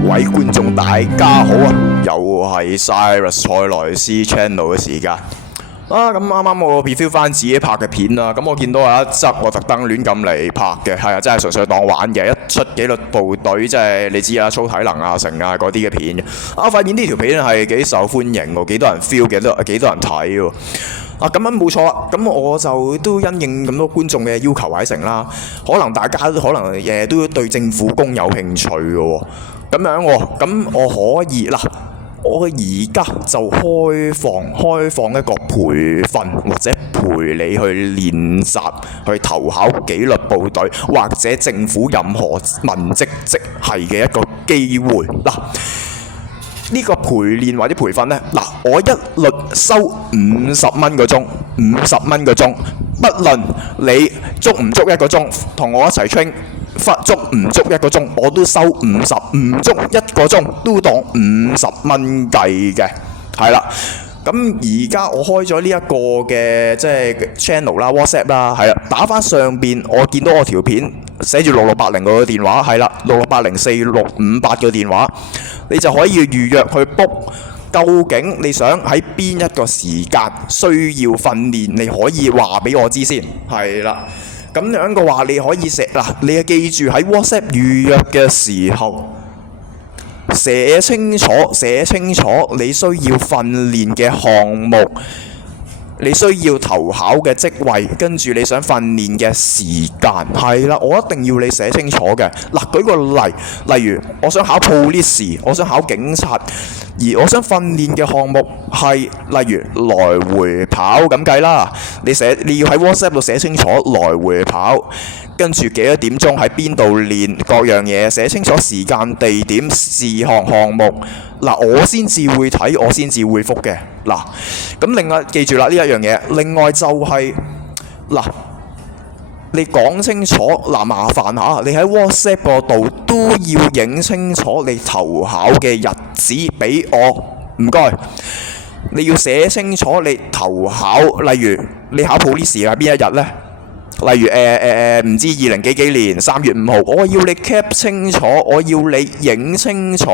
位觀眾大家好啊，又係 Cyrus 塞萊斯 channel 嘅時間咁啱啱我 review 翻自己拍嘅片啦，咁我見到有一則我特登亂咁嚟拍嘅，係啊，真係純粹當玩嘅，一出紀律部隊即係你知啊，操體能啊、成啊嗰啲嘅片嘅，我發現呢條片係幾受歡迎喎，幾多人 feel，幾多人睇喎。咁樣冇錯啦，咁我就都因應咁多觀眾嘅要求為成啦。可能大家都可能都對政府工有興趣嘅喎，咁樣喎，咁我可以嗱，我而家就開放一個培訓或者陪你去練習去投考紀律部隊或者政府任何文職職系嘅一個機會嗱。呢個陪練或者培訓呢，嗱，我一律收50蚊個鐘，50蚊個鐘，不論你足唔足一個鐘，同我一齊 train，足唔足一個鐘，我都收50，唔足一個鐘都當50蚊計嘅，係啦。咁而家我開咗呢一個嘅即係 channel 啦、WhatsApp 啦，係啦，打翻上邊我見到我條片寫住6680個電話，係啦，66804658個電話，你就可以預約去 book。究竟你想喺邊一個時間需要訓練，你可以話俾我知先，係啦。咁樣嘅話，你可以寫嗱，你要記住喺 WhatsApp 預約嘅時候。寫清楚你需要訓練嘅項目，你需要投考嘅職位，跟住你想訓練嘅時間，係啦，我一定要你寫清楚嘅。嗱，舉個例，例如我想考 police， 我想考警察，而我想訓練嘅項目係例如來回跑咁計啦。你要喺 WhatsApp 度寫清楚來回跑。跟住幾多點鐘喺邊度練各樣嘢，寫清楚時間、地點、事項、項目。嗱，我先至會睇，我先至會覆嘅。嗱，咁另外記住啦呢一樣嘢。另外就係嗱，你講清楚嗱，麻煩下你喺 WhatsApp 嗰度都要影清楚你投考嘅日子俾我，唔該。你要寫清楚你投考，例如你考 police 係邊一日呢？例如唔知20幾年3月5號，我要你 cap 清楚，我要你影清楚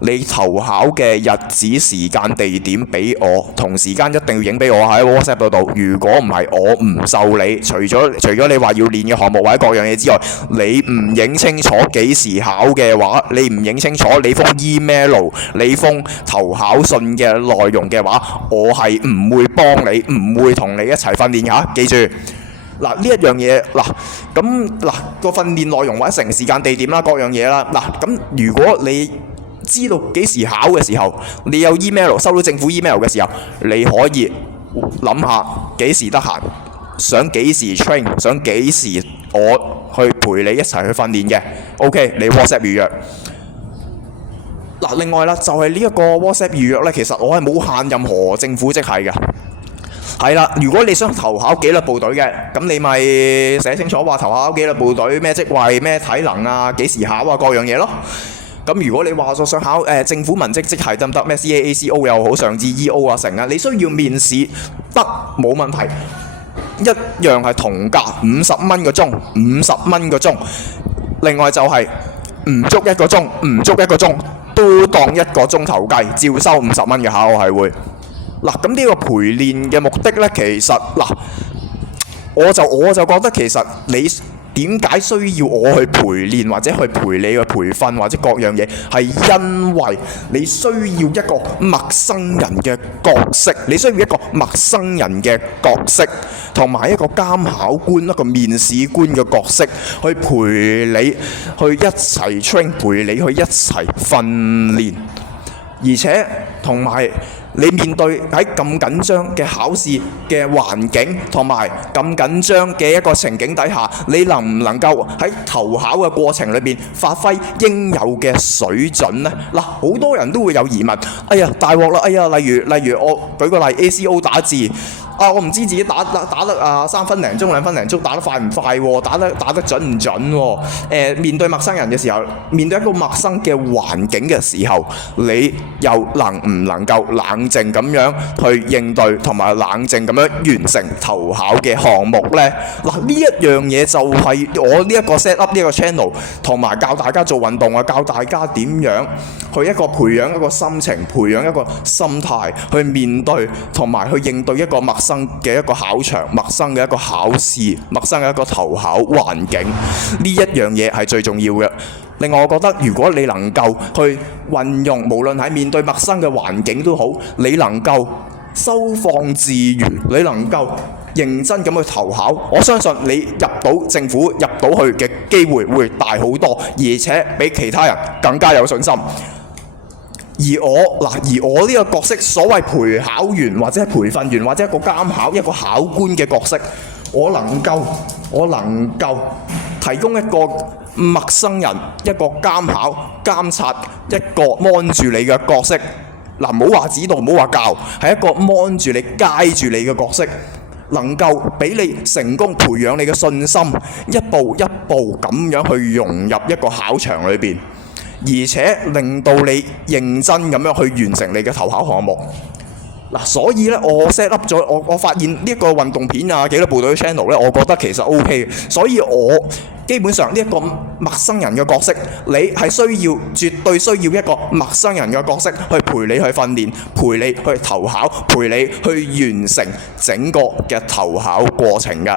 你投考嘅日子、時間、地點俾我，同時間一定要影俾我喺 WhatsApp 嗰度。如果唔係，我唔受理。除咗你話要練嘅項目或者各樣嘢之外，你唔影清楚幾時考嘅話，你唔影清楚你封 email、你封投考信嘅內容嘅話，我係唔會幫你，唔會同你一齊訓練嚇。記住。嗱，呢一樣嘢咁個訓練內容或者成時間地點啦，各樣嘢啦。咁如果你知道幾時考嘅時候，你有 email 收到政府 email 嘅時候，你可以諗下幾時得閒，想幾時 train， 想幾時我去陪你一齊去訓練嘅。OK， 你 WhatsApp 預約。另外啦，就係呢一個 WhatsApp 預約呢，其實我係冇限任何政府職系嘅。係啦，如果你想投考紀律部隊嘅，咁你咪寫清楚話投考紀律部隊咩職位、咩體能啊、幾時考啊各樣嘢咯。咁如果你話想考政府文職職系得唔得？咩 CAACO 又好，上至 EO 啊成啊，你需要面試得冇問題，一樣係同價50蚊個鐘，50蚊個鐘。另外就係唔足一個鐘都當一個鐘頭計，照收50蚊嘅考我係會。咁呢個陪練嘅目的呢，其實我就覺得其實你點解需要我去陪練或者去陪你去培訓或者各樣嘢，係因為你需要一個陌生人嘅角色，你需要一個陌生人嘅角色，同埋一個監考官、一個面試官嘅角色，去陪你去一齊 train， 陪你去一齊訓練，而且同埋。你面對喺咁緊張嘅考試嘅環境同埋咁緊張嘅一個情景底下，你能唔能夠喺投考嘅過程裏邊發揮應有嘅水準呢？好多人都會有疑問。哎呀，大鑊啦！哎呀，例如我舉個例 ，ACO 打字，我唔知自己打得3分零鐘、2分零鐘打得快唔快喎，打得準唔準喎？面對陌生人嘅時候，面對一個陌生嘅環境嘅時候，你又能唔能夠冷靜咁樣去應對，同埋冷靜咁樣完成投考嘅項目呢？嗱，呢一樣嘢就係我呢一個 set up 呢個 channel， 同埋教大家做運動啊，教大家點樣去一個培養一個心情，培養一個心態去面對同埋去應對一個陌生嘅一個考場、陌生嘅一個考試、陌生嘅一個投考環境，呢一樣嘢係最重要嘅。另外，我覺得如果你能夠去運用，無論喺面對陌生嘅環境都好，你能夠收放自如，你能夠認真咁去投考，我相信你入到政府入到去嘅機會會大好多，而且比其他人更加有信心。而我呢個角色，所謂陪考員或者係培訓員或者一個監考一個考官嘅角色，我能夠提供一個陌生人一個監考監察一個 mon 住你嘅角色。嗱，唔好話指導，唔好話教，係一個 mon 住你、guide住你嘅角色，能夠俾你成功培養你嘅信心，一步一步咁樣去融入一個考場裏邊，而且令到你認真咁樣去完成你嘅投考項目。嗱，所以咧，我 set up 咗，我發現呢一個運動片啊，紀律部隊 channel 咧，我覺得其實 OK 嘅。所以我基本上呢一個陌生人嘅角色，你係絕對需要一個陌生人嘅角色去陪你去訓練，陪你去投考，陪你去完成整個嘅投考過程㗎。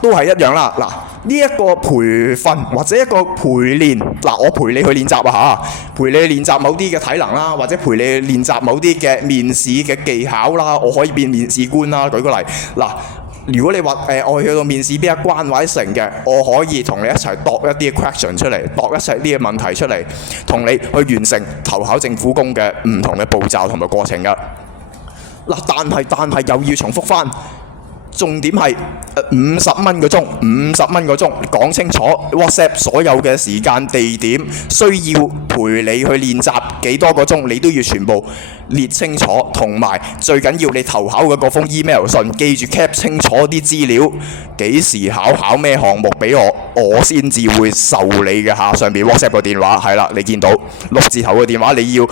都係一樣啦。嗱，呢一個培訓或者一個陪練，我陪你去練習陪你練習某啲嘅體能啦，或者陪你練習某啲嘅面試嘅技巧啦，我可以變面試官啦。舉個例，如果你話我去到面試邊一關或者成嘅，我可以同你一齊度一啲 question 出嚟，度一齊啲嘅問題出嚟，同你去完成投考政府工嘅唔同嘅步驟同埋過程㗎。但係又要重複翻。重點係50蚊個鐘，講清楚 WhatsApp 所有嘅時間地點，需要陪你去練習幾多個鐘，你都要全部列清楚，同埋最緊要你投考嘅嗰封 email 信，記住 cap 清楚啲資料，幾時考咩項目俾我先至會受理嘅嚇。上邊 WhatsApp 個電話係啦，你見到6字頭嘅電話，你要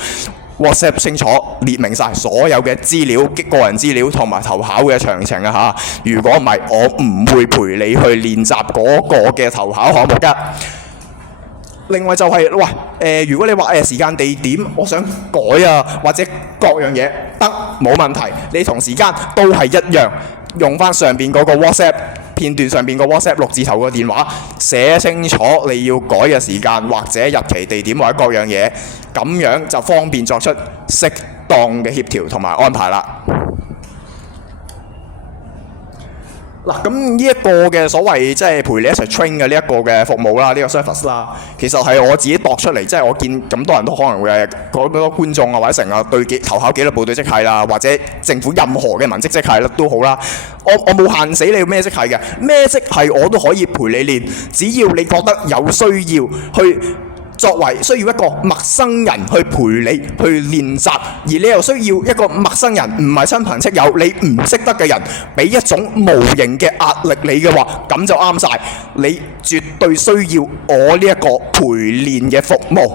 WhatsApp 清楚列明晒所有嘅資料、個人資料同埋投考嘅詳情啊嚇！如果唔係，我唔會陪你去練習嗰個嘅投考項目㗎。另外就係、如果你話時間地點，我想改或者各樣嘢得冇問題，你同時間都係一樣，用翻上邊嗰個 WhatsApp。片段上邊個 WhatsApp 6字頭嘅電話寫清楚你要改嘅時間或者日期、地點或者各樣嘢，咁樣就方便作出適當嘅協調同埋安排啦。咁呢一個嘅所謂即係陪你一齊 train 嘅呢一個嘅服務啦，呢個 service 啦，其實係我自己度出嚟，即係我見咁多人都可能會係嗰多觀眾或者成日對投考紀律部隊職系啦，或者政府任何嘅文職職系都好啦，我冇限死你咩職系嘅，咩職系我都可以陪你練，只要你覺得有需要去。作為需要一個陌生人去陪你去練習，而你又需要一個陌生人，唔係親朋戚友，你唔識得嘅人，俾一種無形嘅壓力你嘅話，咁就啱晒。你絕對需要我呢一個陪練嘅服務，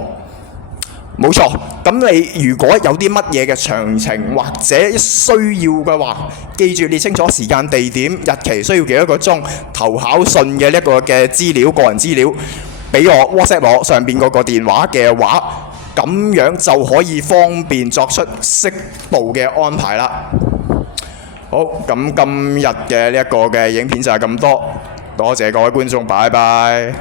冇錯。咁你如果有啲乜嘢嘅詳情或者需要嘅話，記住列清楚時間、地點、日期，需要幾多個鐘，投考信嘅呢一個嘅資料、個人資料。俾我 WhatsApp 我上邊嗰個電話嘅話，咁樣就可以方便作出適度嘅安排啦。好，咁今日嘅呢一個嘅影片就係咁多，多謝各位觀眾，拜拜。